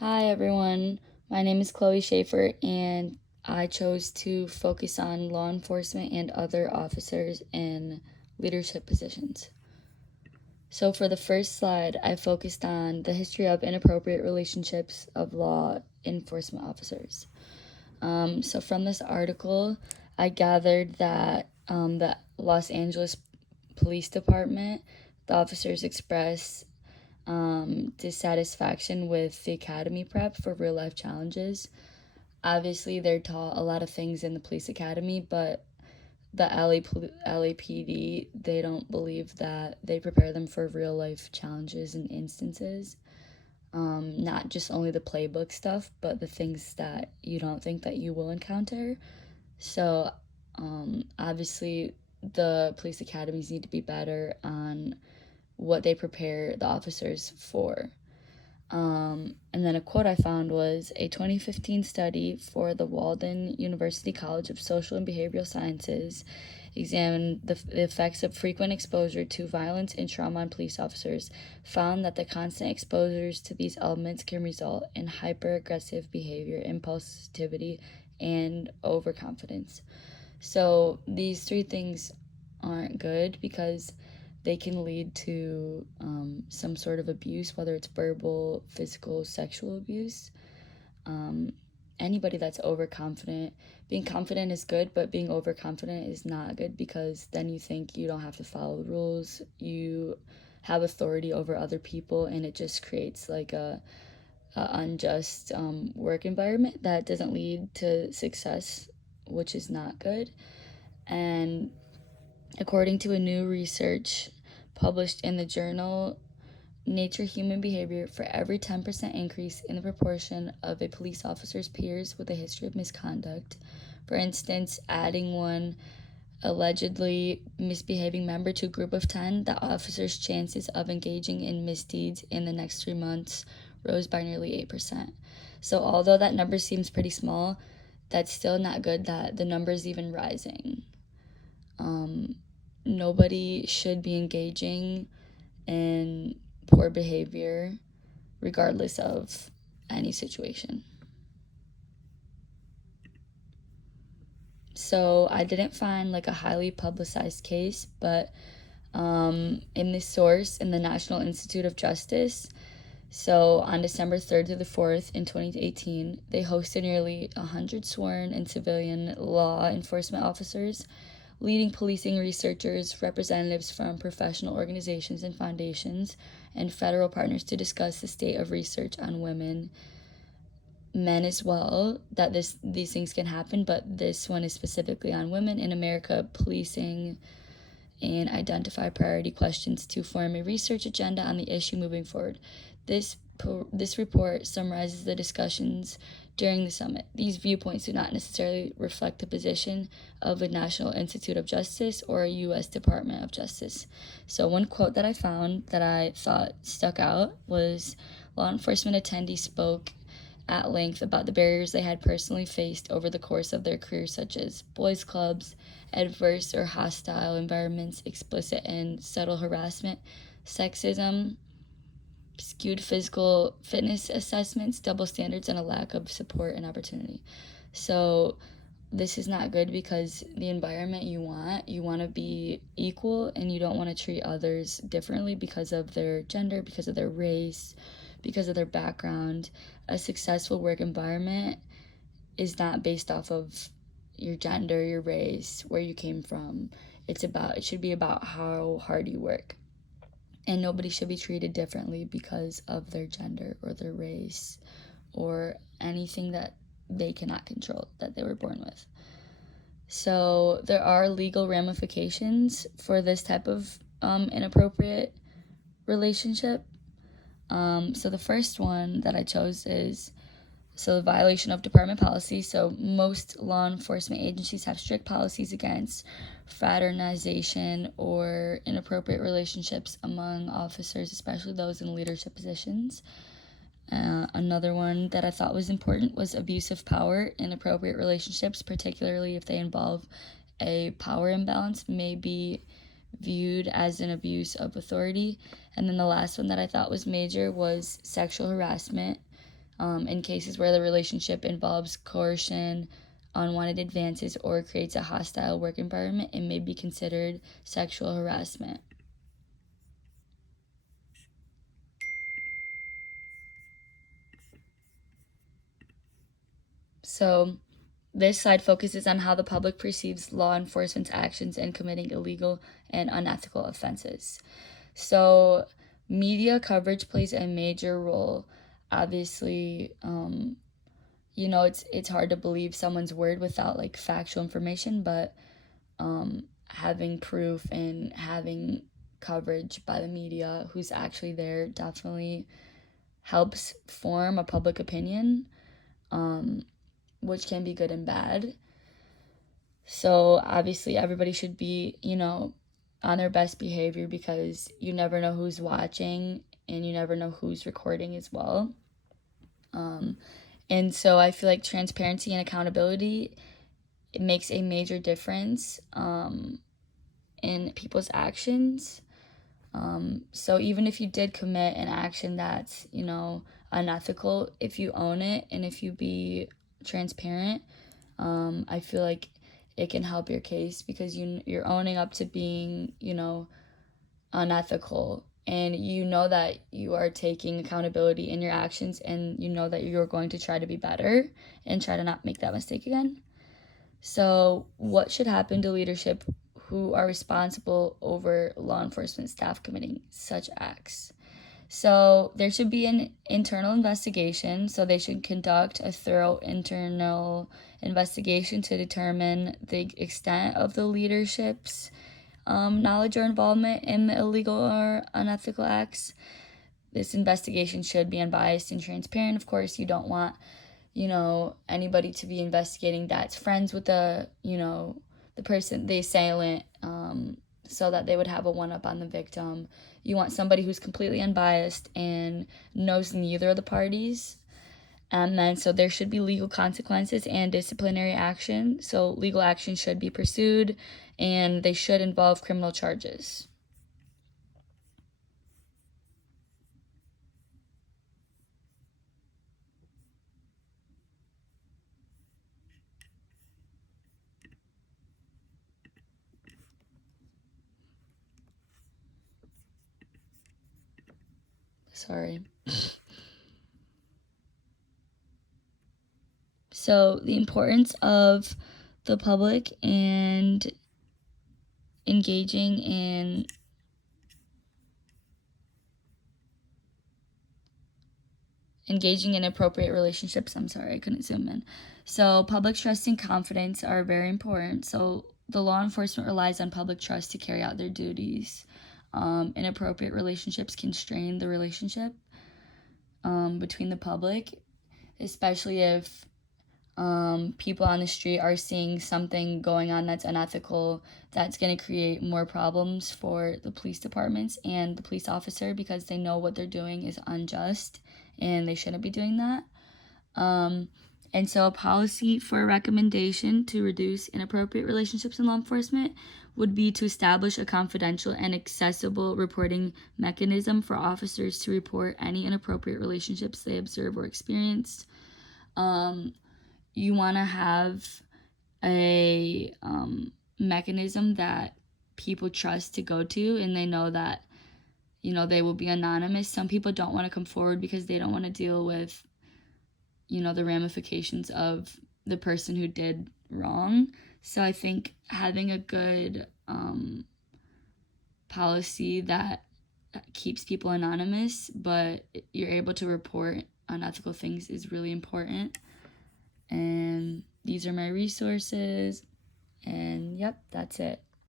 Hi everyone, my name is Chloe Schaefer and I chose to focus on law enforcement and other officers in leadership positions. So for the first slide, I focused on the history of inappropriate relationships of law enforcement officers. So from this article, I gathered that the Los Angeles Police Department, the officers express dissatisfaction with the academy prep for real life challenges. Obviously, they're taught a lot of things in the police academy, but the LAPD, they don't believe that they prepare them for real life challenges and instances. Not just only the playbook stuff, but the things that you don't think that you will encounter. So, obviously, the police academies need to be better on what they prepare the officers for. And then a quote I found was a 2015 study for the Walden University College of Social and Behavioral Sciences examined the effects of frequent exposure to violence and trauma on police officers, found that the constant exposures to these elements can result in hyper-aggressive behavior, impulsivity, and overconfidence. So these three things aren't good because they can lead to some sort of abuse, whether it's verbal, physical, sexual abuse. Anybody that's overconfident, being confident is good, but being overconfident is not good because then you think you don't have to follow the rules, you have authority over other people, and it just creates like a unjust work environment that doesn't lead to success, which is not good. And according to a new research published in the journal Nature Human Behavior, for every 10% increase in the proportion of a police officer's peers with a history of misconduct, for instance, adding one allegedly misbehaving member to a group of 10, the officer's chances of engaging in misdeeds in the next 3 months rose by nearly 8%. So, although that number seems pretty small, that's still not good that the number is even rising. Nobody should be engaging in poor behavior regardless of any situation. So I didn't find like a highly publicized case, but in this source in the National Institute of Justice, so on December 3rd to the 4th in 2018, they hosted nearly 100 sworn and civilian law enforcement officers, leading policing researchers, representatives from professional organizations and foundations, and federal partners to discuss the state of research on women, men as well, that these things can happen, but this one is specifically on women in America, policing, and identify priority questions to form a research agenda on the issue moving forward. This report summarizes the discussions during the summit. These viewpoints do not necessarily reflect the position of the National Institute of Justice or a U.S. Department of Justice. So one quote that I found that I thought stuck out was law enforcement attendees spoke at length about the barriers they had personally faced over the course of their careers, such as boys' clubs, adverse or hostile environments, explicit and subtle harassment, sexism, skewed physical fitness assessments, double standards, and a lack of support and opportunity. So this is not good because the environment you want to be equal, and you don't want to treat others differently because of their gender, because of their race, because of their background. A successful work environment is not based off of your gender, your race, where you came from. It should be about how hard you work. And nobody should be treated differently because of their gender or their race or anything that they cannot control that they were born with. So there are legal ramifications for this type of inappropriate relationship. So the first one that I chose is the violation of department policy. So most law enforcement agencies have strict policies against fraternization or inappropriate relationships among officers, especially those in leadership positions. Another one that I thought was important was abuse of power. Inappropriate relationships, particularly if they involve a power imbalance, may be viewed as an abuse of authority. And then the last one that I thought was major was sexual harassment. In cases where the relationship involves coercion, unwanted advances, or creates a hostile work environment, it may be considered sexual harassment. So, this slide focuses on how the public perceives law enforcement's actions in committing illegal and unethical offenses. So, media coverage plays a major role. Obviously, it's hard to believe someone's word without like factual information, but having proof and having coverage by the media who's actually there definitely helps form a public opinion, which can be good and bad. So obviously everybody should be, on their best behavior, because you never know who's watching and you never know who's recording as well. And so I feel like transparency and accountability, it makes a major difference in people's actions. So even if you did commit an action that's, unethical, if you own it and if you be transparent, I feel like it can help your case, because you're owning up to being, unethical, and you know that you are taking accountability in your actions, and you know that you're going to try to be better and try to not make that mistake again. So what should happen to leadership who are responsible over law enforcement staff committing such acts? So there should be an internal investigation. So they should conduct a thorough internal investigation to determine the extent of the leadership's knowledge or involvement in the illegal or unethical acts. This investigation should be unbiased and transparent. Of course, you don't want, anybody to be investigating that's friends with the person, the assailant, so that they would have a one-up on the victim. You want somebody who's completely unbiased and knows neither of the parties. And then, so there should be legal consequences and disciplinary action. So legal action should be pursued, and they should involve criminal charges. Sorry. So the importance of the public and engaging in appropriate relationships. I'm sorry, I couldn't zoom in. So public trust and confidence are very important. So the law enforcement relies on public trust to carry out their duties. Inappropriate relationships can strain the relationship between the public, especially if people on the street are seeing something going on that's unethical. That's going to create more problems for the police departments and the police officer, because they know what they're doing is unjust and they shouldn't be doing that. And so a policy for a recommendation to reduce inappropriate relationships in law enforcement would be to establish a confidential and accessible reporting mechanism for officers to report any inappropriate relationships they observe or experience. You want to have a mechanism that people trust to go to, and they know that, they will be anonymous. Some people don't want to come forward because they don't want to deal with, the ramifications of the person who did wrong. So I think having a good policy that keeps people anonymous, but you're able to report unethical things, is really important. And these are my resources. And yep, that's it.